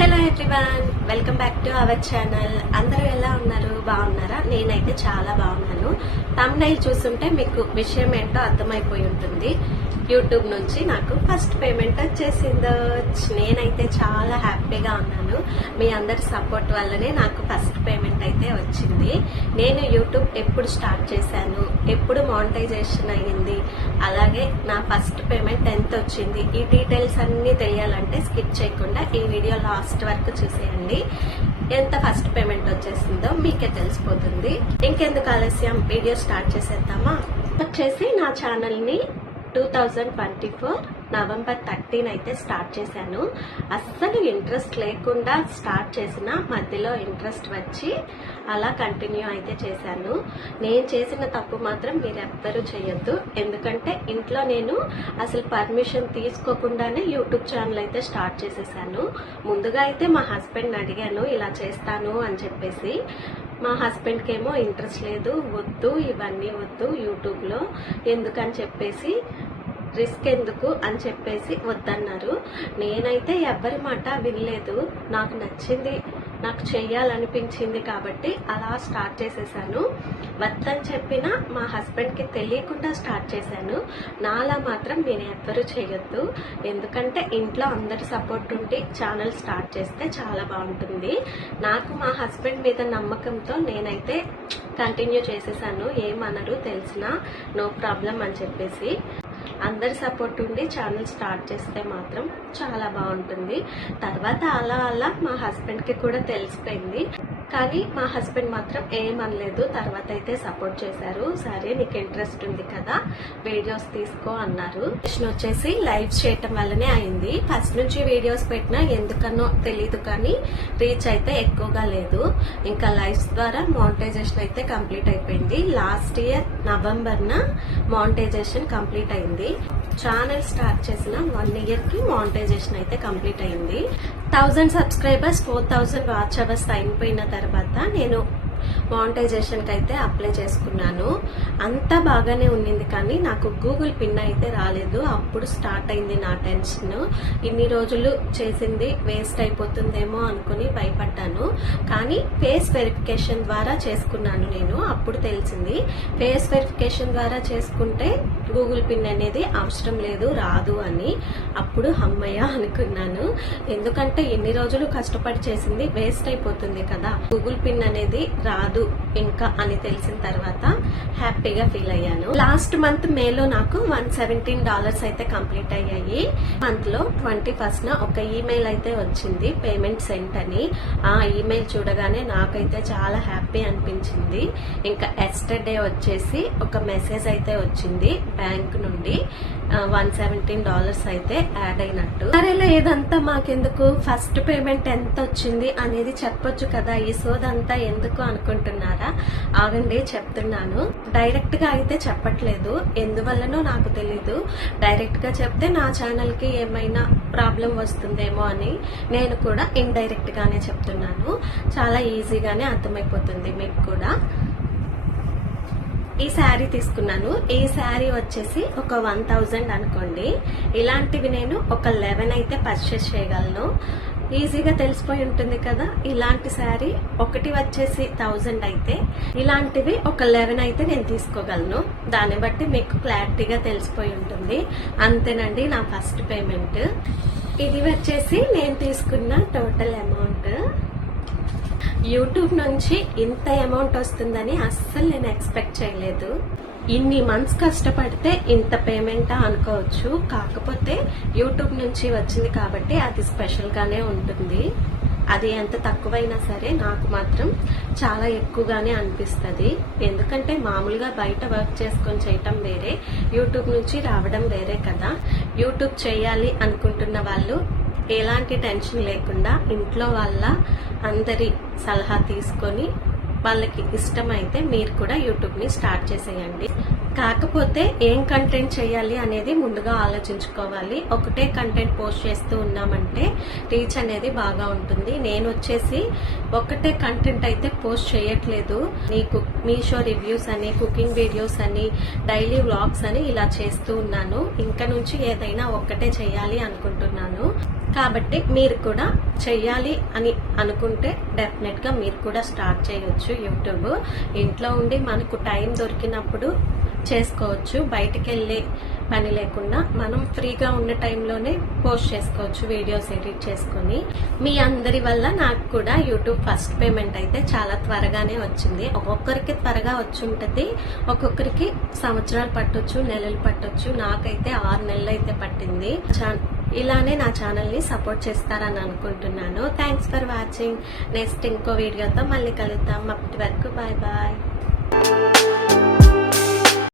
Hello everyone, welcome back to our channel. అందరూ ఎలా ఉన్నారు? బాగున్నారా? నేనైతే చాలా బాగున్నాను. థంబ్నెయిల్ చూస్తుంటే మీకు విషయం ఏంటో అర్థమైపోయి ఉంటుంది. యూట్యూబ్ నుంచి నాకు ఫస్ట్ పేమెంట్ వచ్చేసిందో. నేనైతే చాలా హ్యాపీగా ఉన్నాను. మీ అందరి సపోర్ట్ వల్లనే నాకు ఫస్ట్ పేమెంట్ అయితే వచ్చింది. నేను యూట్యూబ్ ఎప్పుడు స్టార్ట్ చేశాను, ఎప్పుడు మానిటైజేషన్ అయ్యింది, అలాగే నా ఫస్ట్ పేమెంట్ ఎంత వచ్చింది, ఈ డీటెయిల్స్ అన్ని తెలియాలంటే స్కిప్ చేయకుండా ఈ వీడియో లాస్ట్ వరకు చూసేయండి. ఎంత ఫస్ట్ పేమెంట్ వచ్చేసిందో మీకే తెలిసిపోతుంది. ఇంకెందుకు ఆలస్యం, వీడియో స్టార్ట్ చేసేద్దామా? వచ్చేసి నా ఛానల్ని 2024 నవంబర్ 13 అయితే స్టార్ట్ చేశాను. అస్సలు ఇంట్రెస్ట్ లేకుండా స్టార్ట్ చేసిన, మధ్యలో ఇంట్రెస్ట్ వచ్చి అలా కంటిన్యూ అయితే చేశాను. నేను చేసిన తప్పు మాత్రం మీరెవ్వరూ చేయొద్దు. ఎందుకంటే ఇంట్లో నేను అసలు పర్మిషన్ తీసుకోకుండానే యూట్యూబ్ ఛానల్ అయితే స్టార్ట్ చేసేసాను. ముందుగా అయితే మా హస్బెండ్ని అడిగాను ఇలా చేస్తాను అని చెప్పేసి. మా హస్బెండ్కి ఏమో ఇంట్రెస్ట్ లేదు, వద్దు ఇవన్నీ వద్దు యూట్యూబ్లో ఎందుకని చెప్పేసి, రిస్క్ ఎందుకు అని చెప్పేసి వద్దన్నారు. నేనైతే ఎవ్వరి మాట వినలేదు. నాకు నచ్చింది, నాకు చెయ్యాలనిపించింది కాబట్టి అలా స్టార్ట్ చేసేసాను. వద్దని చెప్పినా మా హస్బెండ్కి తెలియకుండా స్టార్ట్ చేశాను. నాలా మాత్రం నేను ఎవ్వరూ చేయొద్దు. ఎందుకంటే ఇంట్లో అందరి సపోర్ట్ ఉంటే ఛానల్ స్టార్ట్ చేస్తే చాలా బాగుంటుంది. నాకు మా హస్బెండ్ మీద నమ్మకంతో నేనైతే కంటిన్యూ చేసేసాను. ఏమనరు, తెలిసినా నో ప్రాబ్లం అని చెప్పేసి. అందరి సపోర్ట్ ఉండి ఛానల్ స్టార్ట్ చేస్తే మాత్రం చాలా బాగుంటుంది. తర్వాత అలా అలా మా హస్బెండ్కి కూడా తెలిసిపోయింది. కానీ మా హస్బెండ్ మాత్రం ఏమనలేదు. తర్వాత అయితే సపోర్ట్ చేశారు. సరే నీకు ఇంట్రెస్ట్ ఉంది కదా, వీడియోస్ తీసుకో అన్నారు. వచ్చేసి లైవ్ చేయటం వల్లనే అయింది. ఫస్ట్ నుంచి వీడియోస్ పెట్టినా ఎందుకనో తెలీదు కానీ రీచ్ అయితే ఎక్కువగా లేదు. ఇంకా లైవ్స్ ద్వారా మానిటైజేషన్ అయితే కంప్లీట్ అయిపోయింది. లాస్ట్ ఇయర్ నవంబర్న మానిటైజేషన్ కంప్లీట్ అయింది. ఛానల్ స్టార్ట్ చేసిన 1 year కి మానిటైజేషన్ అయితే కంప్లీట్ అయింది. 1000 సబ్స్క్రైబర్స్ 4000 వాచ్ అవర్స్ అయిపోయిన తర్వాత నేను మానిటైజేషన్ కి అయితే అప్లై చేసుకున్నాను. అంతా బాగానే ఉండింది కానీ నాకు గూగుల్ పిన్ అయితే రాలేదు. అప్పుడు స్టార్ట్ అయింది నా టెన్షన్. ఇన్ని రోజులు చేసింది వేస్ట్ అయిపోతుందేమో అనుకుని భయపడ్డాను. కానీ ఫేస్ వెరిఫికేషన్ ద్వారా చేసుకున్నాను నేను. అప్పుడు తెలిసింది ఫేస్ వెరిఫికేషన్ ద్వారా చేసుకుంటే గూగుల్ పిన్ అనేది అవసరం లేదు, రాదు అని. అప్పుడు అమ్మయ్య అనుకున్నాను. ఎందుకంటే ఇన్ని రోజులు కష్టపడి చేసింది వేస్ట్ అయిపోతుంది కదా, గూగుల్ పిన్ అనేది రాదు ఇంకా అని తెలిసిన తర్వాత హ్యాపీగా ఫీల్ అయ్యాను. లాస్ట్ మంత్ మేలో నాకు $117 అయితే కంప్లీట్ అయ్యాయి. మంత్ లో 21న ఒక ఈమెయిల్ అయితే వచ్చింది, పేమెంట్ సెంట్ అని. ఆ ఈమెయిల్ చూడగానే నాకైతే చాలా హ్యాపీ అనిపించింది. ఇంకా ఎస్టర్డే వచ్చేసి ఒక మెసేజ్ అయితే వచ్చింది బ్యాంక్ నుండి, $117 అయితే యాడ్ అయినట్టు. సరేలే ఏదంతా మాకెందుకు, ఫస్ట్ పేమెంట్ ఎంత వచ్చింది అనేది చెప్పొచ్చు కదా, ఈ సోదంతా ఎందుకు అనుకుంటున్నారా? ఆగండి చెప్తున్నాను. డైరెక్ట్ గా అయితే చెప్పట్లేదు, ఎందువల్లనో నాకు తెలీదు. డైరెక్ట్ గా చెప్తే నా ఛానల్ కి ఏమైనా ప్రాబ్లం వస్తుందేమో అని నేను కూడా ఇండైరెక్ట్ గానే చెప్తున్నాను. చాలా ఈజీగానే అర్థమైపోతుంది మీకు కూడా. ఈ శారీ తీసుకున్నాను. ఈ శారీ వచ్చేసి ఒక 1000 అనుకోండి. ఇలాంటివి నేను ఒక 11 అయితే పర్చేస్ చేయగలను. ఈజీగా తెలిసిపోయి ఉంటుంది కదా. ఇలాంటి శారీ ఒకటి వచ్చేసి 1000 అయితే, ఇలాంటివి ఒక 11 అయితే నేను తీసుకోగలను. దాన్ని బట్టి మీకు క్లారిటీగా తెలిసిపోయి ఉంటుంది. అంతేనండి నా ఫస్ట్ పేమెంట్. ఇది వచ్చేసి నేను తీసుకున్న టోటల్ అమౌంట్. యూట్యూబ్ నుంచి ఇంత అమౌంట్ వస్తుందని అస్సలు నేను ఎక్స్పెక్ట్ చేయలేదు. ఇన్ని మంత్స్ కష్టపడితే ఇంత పేమెంటా అనుకోవచ్చు. కాకపోతే యూట్యూబ్ నుంచి వచ్చింది కాబట్టి అది స్పెషల్ గానే ఉంటుంది. అది ఎంత తక్కువైనా సరే నాకు మాత్రం చాలా ఎక్కువగానే అనిపిస్తుంది. ఎందుకంటే మామూలుగా బయట వర్క్ చేసుకొని చేయటం వేరే, యూట్యూబ్ నుంచి రావడం వేరే కదా. యూట్యూబ్ చేయాలి అనుకుంటున్న వాళ్ళు ఎలాంటి టెన్షన్ లేకుండా ఇంట్లో వాళ్ళ అందరి సలహా తీసుకొని వాళ్ళకి ఇష్టమైతే మీరు కూడా యూట్యూబ్ ని స్టార్ట్ చేసేయండి. కాకపోతే ఏం కంటెంట్ చేయాలి అనేది ముందుగా ఆలోచించుకోవాలి. ఒకటే కంటెంట్ పోస్ట్ చేస్తూ ఉన్నామంటే రీచ్ అనేది బాగా ఉంటుంది. నేను వచ్చేసి ఒకటే కంటెంట్ అయితే పోస్ట్ చేయట్లేదు. నీకు మీషో రివ్యూస్ అని, కుకింగ్ వీడియోస్ అని, డైలీ వ్లాగ్స్ అని ఇలా చేస్తూ ఉన్నాను. ఇంకా నుంచి ఏదైనా ఒక్కటే చేయాలి అనుకుంటున్నాను. కాబట్టి మీరు కూడా చెయ్యాలి అని అనుకుంటే డెఫినెట్ గా మీరు కూడా స్టార్ట్ చేయొచ్చు యూట్యూబ్. ఇంట్లో ఉండి మనకు టైం దొరికినప్పుడు చేసుకోవచ్చు. బయటికి వెళ్ళే పని లేకుండా మనం ఫ్రీగా ఉన్న టైంలోనే పోస్ట్ చేసుకోవచ్చు వీడియోస్ ఎడిట్ చేసుకుని. మీ అందరి వల్ల నాకు కూడా యూట్యూబ్ ఫస్ట్ పేమెంట్ అయితే చాలా త్వరగానే వచ్చింది. ఒక్కొక్కరికి త్వరగా వచ్చి ఉంటుంది, ఒక్కొక్కరికి సంవత్సరాలు పట్టొచ్చు, నెలలు పట్టొచ్చు. నాకైతే 6 నెలలు అయితే పట్టింది. ఇలానే నా ఛానల్ ని సపోర్ట్ చేస్తారని అనుకుంటున్నాను. Thanks for watching. నెక్స్ట్ ఇంకో వీడియోతో మళ్ళీ కలుద్దాం. అప్పటి వరకు బాయ్ బాయ్.